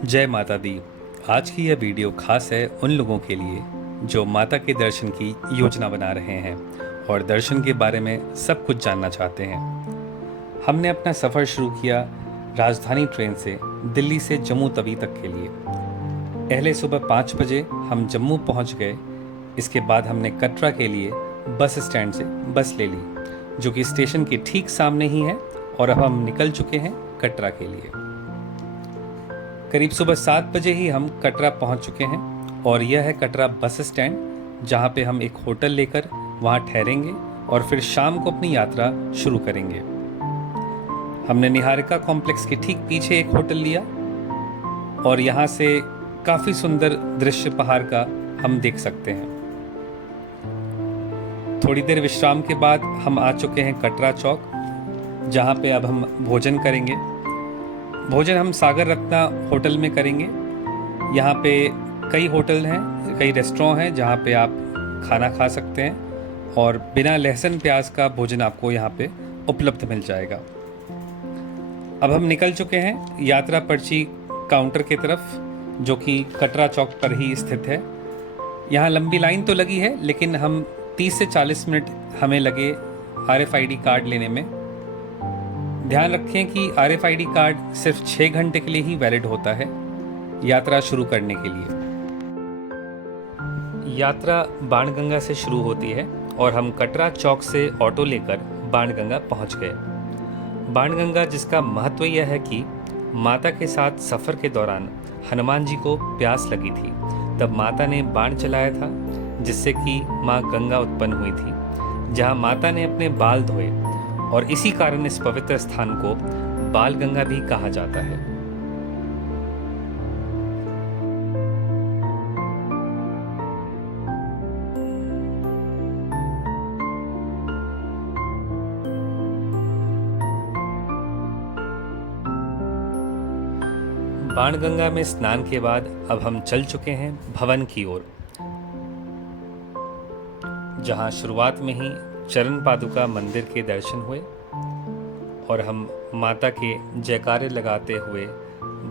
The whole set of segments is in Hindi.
जय माता दी। आज की यह वीडियो खास है उन लोगों के लिए जो माता के दर्शन की योजना बना रहे हैं और दर्शन के बारे में सब कुछ जानना चाहते हैं। हमने अपना सफ़र शुरू किया राजधानी ट्रेन से दिल्ली से जम्मू तवी तक के लिए। पहले सुबह 5 बजे हम जम्मू पहुंच गए। इसके बाद हमने कटरा के लिए बस स्टैंड से बस ले ली, जो कि स्टेशन के ठीक सामने ही है, और अब हम निकल चुके हैं कटरा के लिए। करीब सुबह 7 बजे ही हम कटरा पहुंच चुके हैं और यह है कटरा बस स्टैंड, जहां पे हम एक होटल लेकर वहां ठहरेंगे और फिर शाम को अपनी यात्रा शुरू करेंगे। हमने निहारिका कॉम्प्लेक्स के ठीक पीछे एक होटल लिया और यहाँ से काफ़ी सुंदर दृश्य पहाड़ का हम देख सकते हैं। थोड़ी देर विश्राम के बाद हम आ चुके हैं कटरा चौक, जहाँ पे अब हम भोजन करेंगे। भोजन हम सागर रत्ना होटल में करेंगे। यहाँ पे कई होटल हैं, कई रेस्टोरेंट हैं जहाँ पे आप खाना खा सकते हैं और बिना लहसुन प्याज का भोजन आपको यहाँ पे उपलब्ध मिल जाएगा। अब हम निकल चुके हैं यात्रा पर्ची काउंटर की तरफ, जो कि कटरा चौक पर ही स्थित है। यहाँ लंबी लाइन तो लगी है, लेकिन हम 30 से 40 मिनट हमें लगे RFID कार्ड लेने में। ध्यान रखें कि RFID कार्ड सिर्फ 6 घंटे के लिए ही वैलिड होता है यात्रा शुरू करने के लिए। यात्रा बाणगंगा से शुरू होती है और हम कटरा चौक से ऑटो लेकर बाणगंगा पहुंच गए। बाणगंगा, जिसका महत्व यह है कि माता के साथ सफर के दौरान हनुमान जी को प्यास लगी थी, तब माता ने बाण चलाया था, जिससे कि माँ गंगा उत्पन्न हुई थी, जहाँ माता ने अपने बाल धोए, और इसी कारण इस पवित्र स्थान को बाल गंगा भी कहा जाता है। बाणगंगा में स्नान के बाद अब हम चल चुके हैं भवन की ओर, जहां शुरुआत में ही चरण पादुका मंदिर के दर्शन हुए और हम माता के जयकारे लगाते हुए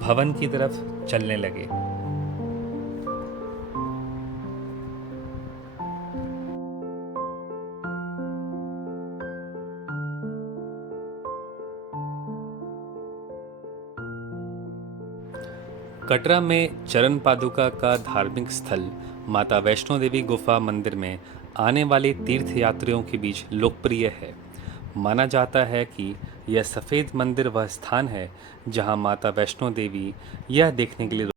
भवन की तरफ चलने लगे। कटरा में चरण पादुका का धार्मिक स्थल माता वैष्णो देवी गुफा मंदिर में आने वाले तीर्थयात्रियों के बीच लोकप्रिय है। माना जाता है कि यह सफ़ेद मंदिर वह स्थान है जहां माता वैष्णो देवी यह देखने के लिए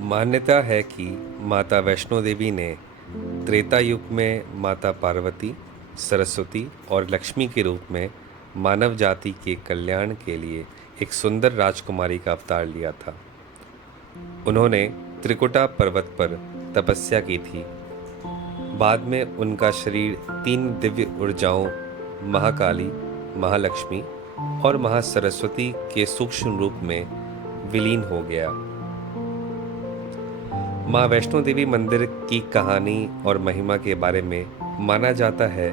मान्यता है कि माता वैष्णो देवी ने त्रेता युग में माता पार्वती, सरस्वती और लक्ष्मी के रूप में मानव जाति के कल्याण के लिए एक सुंदर राजकुमारी का अवतार लिया था। उन्होंने त्रिकुटा पर्वत पर तपस्या की थी। बाद में उनका शरीर 3 दिव्य ऊर्जाओं महाकाली, महालक्ष्मी और महासरस्वती के सूक्ष्म रूप में विलीन हो गया। माँ वैष्णो देवी मंदिर की कहानी और महिमा के बारे में माना जाता है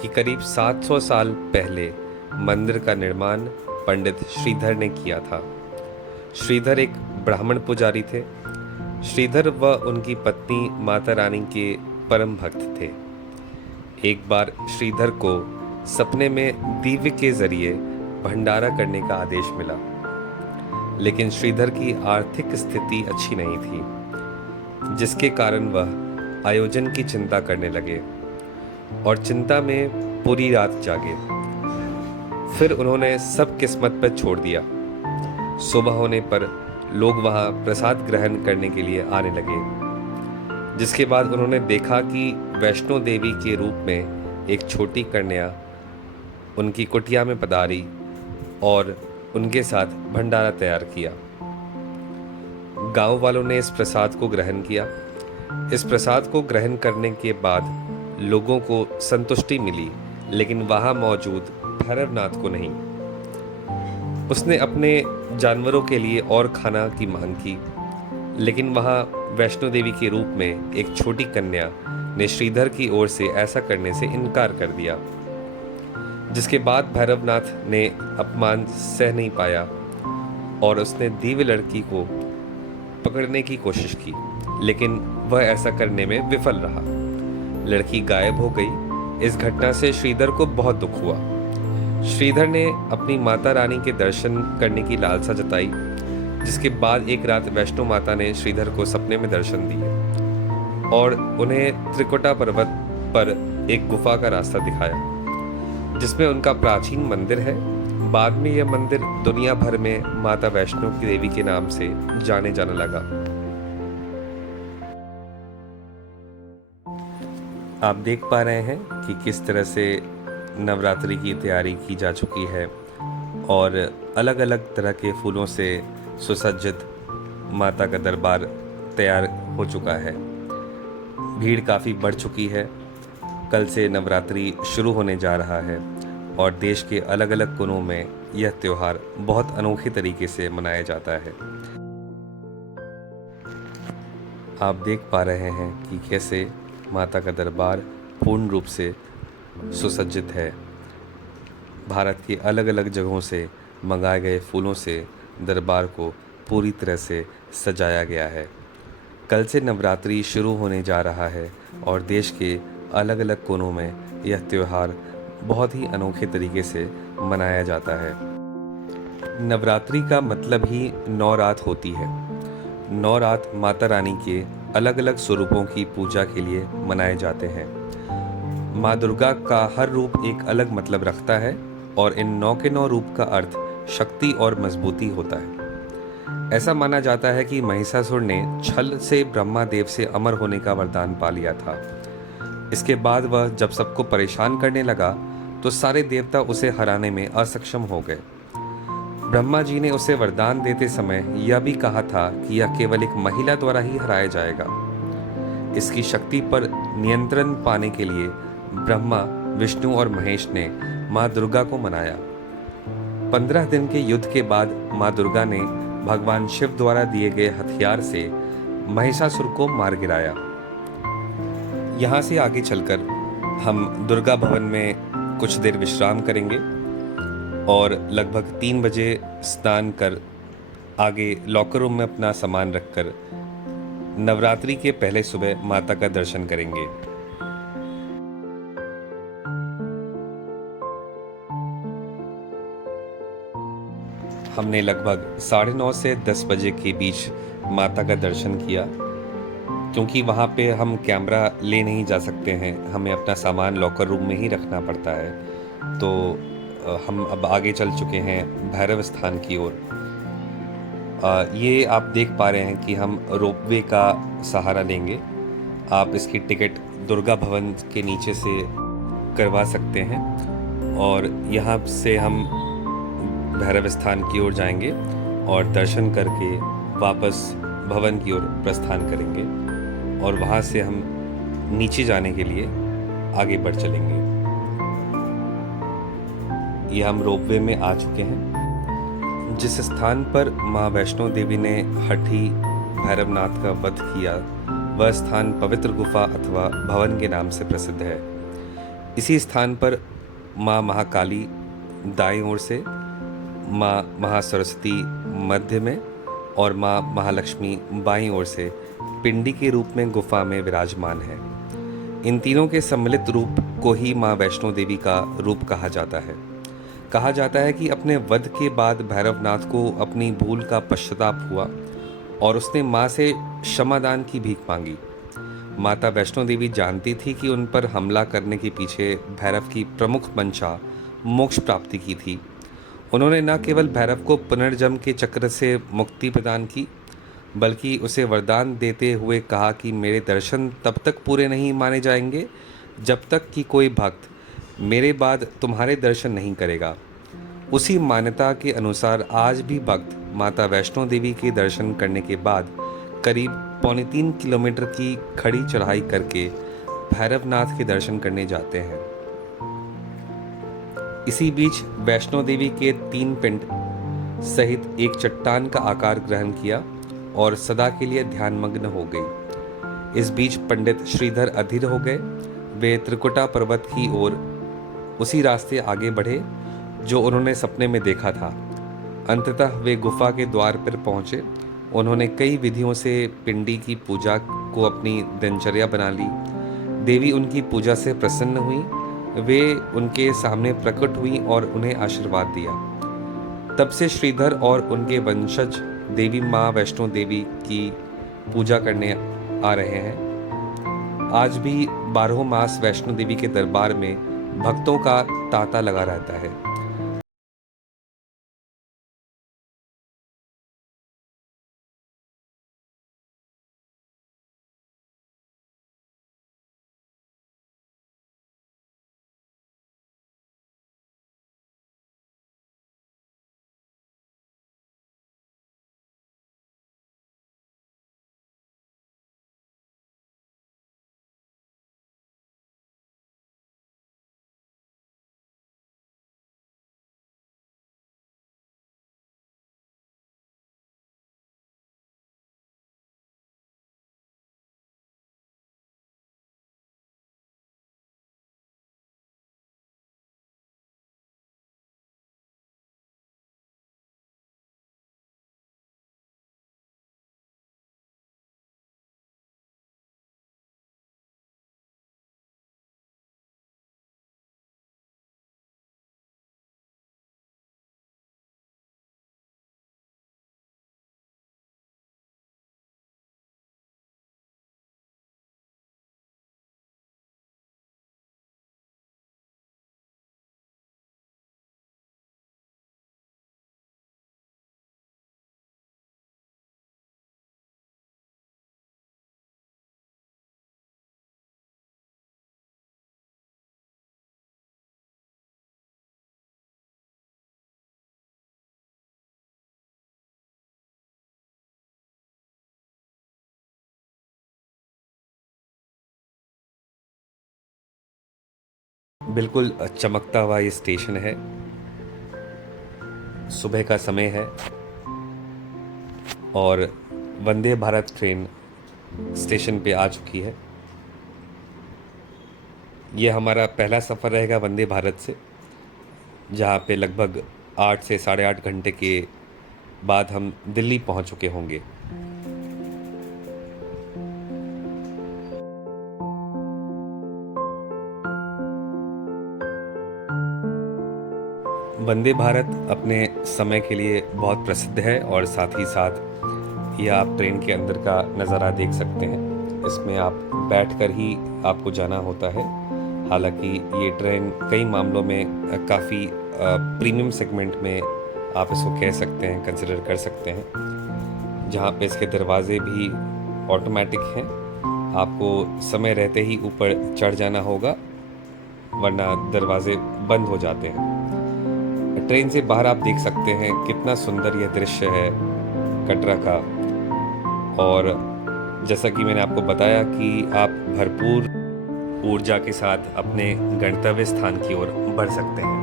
कि करीब 700 साल पहले मंदिर का निर्माण पंडित श्रीधर ने किया था। श्रीधर एक ब्राह्मण पुजारी थे। श्रीधर व उनकी पत्नी माता रानी के परम भक्त थे। एक बार श्रीधर को सपने में दिव्य के जरिए भंडारा करने का आदेश मिला, लेकिन श्रीधर की आर्थिक स्थिति अच्छी नहीं थी, जिसके कारण वह आयोजन की चिंता करने लगे और चिंता में पूरी रात जागे। फिर उन्होंने सब किस्मत पर छोड़ दिया। सुबह होने पर लोग वहां प्रसाद ग्रहण करने के लिए आने लगे, जिसके बाद उन्होंने देखा कि वैष्णो देवी के रूप में एक छोटी कन्या उनकी कुटिया में पधारी और उनके साथ भंडारा तैयार किया। गांव वालों ने इस प्रसाद को ग्रहण किया। इस प्रसाद को ग्रहण करने के बाद लोगों को संतुष्टि मिली, लेकिन वहां मौजूद भैरवनाथ को नहीं। उसने अपने जानवरों के लिए और खाना की मांग की, लेकिन वहां वैष्णो देवी के रूप में एक छोटी कन्या ने श्रीधर की ओर से ऐसा करने से इनकार कर दिया, जिसके बाद भैरवनाथ ने अपमान सह नहीं पाया और उसने दिव्य लड़की को पकड़ने की कोशिश की, लेकिन वह ऐसा करने में विफल रहा। लड़की गायब हो गई। इस घटना से श्रीधर को बहुत दुख हुआ। श्रीधर ने अपनी माता रानी के दर्शन करने की लालसा जताई, जिसके बाद एक रात वैष्णो माता ने श्रीधर को सपने में दर्शन दिए और उन्हें त्रिकुटा पर्वत पर एक गुफा का रास्ता दिखाया, जिसमें उनका प्राचीन मंदिर है। बाद में यह मंदिर दुनिया भर में माता वैष्णो की देवी के नाम से जाने जाने लगा। आप देख पा रहे हैं कि किस तरह से नवरात्रि की तैयारी की जा चुकी है और अलग अलग तरह के फूलों से सुसज्जित माता का दरबार तैयार हो चुका है। भीड़ काफ़ी बढ़ चुकी है। कल से नवरात्रि शुरू होने जा रहा है और देश के अलग अलग कोनों में यह त्योहार बहुत अनोखे तरीके से मनाया जाता है। आप देख पा रहे हैं कि कैसे माता का दरबार पूर्ण रूप से सुसज्जित है। भारत की अलग अलग जगहों से मंगाए गए फूलों से दरबार को पूरी तरह से सजाया गया है। कल से नवरात्रि शुरू होने जा रहा है और देश के अलग अलग कोनों में यह त्योहार बहुत ही अनोखे तरीके से मनाया जाता है। नवरात्रि का मतलब ही 9 रात होती है। 9 रात माता रानी के अलग अलग स्वरूपों की पूजा के लिए मनाए जाते हैं। माँ दुर्गा का हर रूप एक अलग मतलब रखता है और इन 9 के 9 रूप का अर्थ शक्ति और मजबूती होता है। ऐसा माना जाता है कि महिषासुर ने छल से ब्रह्मा देव से अमर होने का वरदान पा लिया था। इसके बाद वह जब सबको परेशान करने लगा तो सारे देवता उसे हराने में असक्षम हो गए। ब्रह्मा जी ने उसे वरदान देते समय यह भी कहा था कि यह केवल एक महिला द्वारा ही हराया जाएगा। इसकी शक्ति पर नियंत्रण पाने के लिए ब्रह्मा, विष्णु और महेश ने माँ दुर्गा को मनाया। 15 दिन के युद्ध के बाद माँ दुर्गा ने भगवान शिव द्वारा दिए गए हथियार से महिषासुर को मार गिराया। यहाँ से आगे चलकर हम दुर्गा भवन में कुछ देर विश्राम करेंगे और लगभग 3 बजे स्नान कर आगे लॉकर रूम में अपना सामान रखकर नवरात्रि के पहले सुबह माता का दर्शन करेंगे। हमने लगभग 9:30 से 10 बजे के बीच माता का दर्शन किया। क्योंकि वहाँ पे हम कैमरा ले नहीं जा सकते हैं, हमें अपना सामान लॉकर रूम में ही रखना पड़ता है, तो हम अब आगे चल चुके हैं भैरव स्थान की ओर। ये आप देख पा रहे हैं कि हम रोपवे का सहारा लेंगे। आप इसकी टिकट दुर्गा भवन के नीचे से करवा सकते हैं और यहाँ से हम भैरव स्थान की ओर जाएंगे और दर्शन करके वापस भवन की ओर प्रस्थान करेंगे और वहाँ से हम नीचे जाने के लिए आगे बढ़ चलेंगे। ये हम रोपवे में आ चुके हैं। जिस स्थान पर माँ वैष्णो देवी ने हठी भैरवनाथ का वध किया वह स्थान पवित्र गुफा अथवा भवन के नाम से प्रसिद्ध है। इसी स्थान पर माँ महाकाली दाईं ओर से, माँ महासरस्वती मध्य में और माँ महालक्ष्मी बाईं ओर से पिंडी के रूप में गुफा में विराजमान है। इन तीनों के सम्मिलित रूप को ही माँ वैष्णो देवी का रूप कहा जाता है। कहा जाता है कि अपने वध के बाद भैरवनाथ को अपनी भूल का पश्चाताप हुआ और उसने माँ से क्षमादान की भीख मांगी। माता वैष्णो देवी जानती थी कि उन पर हमला करने के पीछे भैरव की प्रमुख मंशा मोक्ष प्राप्ति की थी। उन्होंने न केवल भैरव को पुनर्जन्म के चक्र से मुक्ति प्रदान की बल्कि उसे वरदान देते हुए कहा कि मेरे दर्शन तब तक पूरे नहीं माने जाएंगे जब तक कि कोई भक्त मेरे बाद तुम्हारे दर्शन नहीं करेगा। उसी मान्यता के अनुसार आज भी भक्त माता वैष्णो देवी के दर्शन करने के बाद करीब 3.25 किलोमीटर की खड़ी चढ़ाई करके भैरवनाथ के दर्शन करने जाते हैं। इसी बीच वैष्णो देवी के 3 पिंड सहित एक चट्टान का आकार ग्रहण किया और सदा के लिए ध्यानमग्न हो गई। इस बीच पंडित श्रीधर अधीर हो गए। वे त्रिकुटा पर्वत की ओर उसी रास्ते आगे बढ़े जो उन्होंने सपने में देखा था। अंततः वे गुफा के द्वार पर पहुंचे। उन्होंने कई विधियों से पिंडी की पूजा को अपनी दिनचर्या बना ली। देवी उनकी पूजा से प्रसन्न हुई। वे उनके सामने प्रकट हुई और उन्हें आशीर्वाद दिया। तब से श्रीधर और उनके वंशज देवी माँ वैष्णो देवी की पूजा करने आ रहे हैं। आज भी 12 मास वैष्णो देवी के दरबार में भक्तों का तांता लगा रहता है। बिल्कुल चमकता हुआ ये स्टेशन है। सुबह का समय है और वंदे भारत ट्रेन स्टेशन पे आ चुकी है। ये हमारा पहला सफ़र रहेगा वंदे भारत से, जहाँ पे लगभग 8 से 8.5 घंटे के बाद हम दिल्ली पहुँच चुके होंगे। वंदे भारत अपने समय के लिए बहुत प्रसिद्ध है और साथ ही साथ ये आप ट्रेन के अंदर का नज़ारा देख सकते हैं। इसमें आप बैठकर ही आपको जाना होता है। हालांकि ये ट्रेन कई मामलों में काफ़ी प्रीमियम सेगमेंट में आप इसको कह सकते हैं, कंसिडर कर सकते हैं। जहाँ पे इसके दरवाजे भी ऑटोमेटिक हैं। आपको समय रहते ही ऊपर चढ़ जाना होगा, वरना दरवाजे बंद हो जाते हैं। ट्रेन से बाहर आप देख सकते हैं कितना सुंदर यह दृश्य है कटरा का। और जैसा कि मैंने आपको बताया कि आप भरपूर ऊर्जा के साथ अपने गंतव्य स्थान की ओर बढ़ सकते हैं।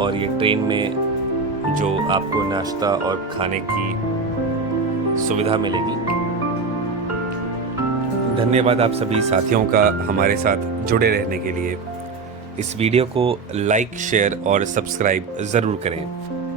और ये ट्रेन में जो आपको नाश्ता और खाने की सुविधा मिलेगी। धन्यवाद आप सभी साथियों का हमारे साथ जुड़े रहने के लिए। इस वीडियो को लाइक, शेयर और सब्सक्राइब ज़रूर करें।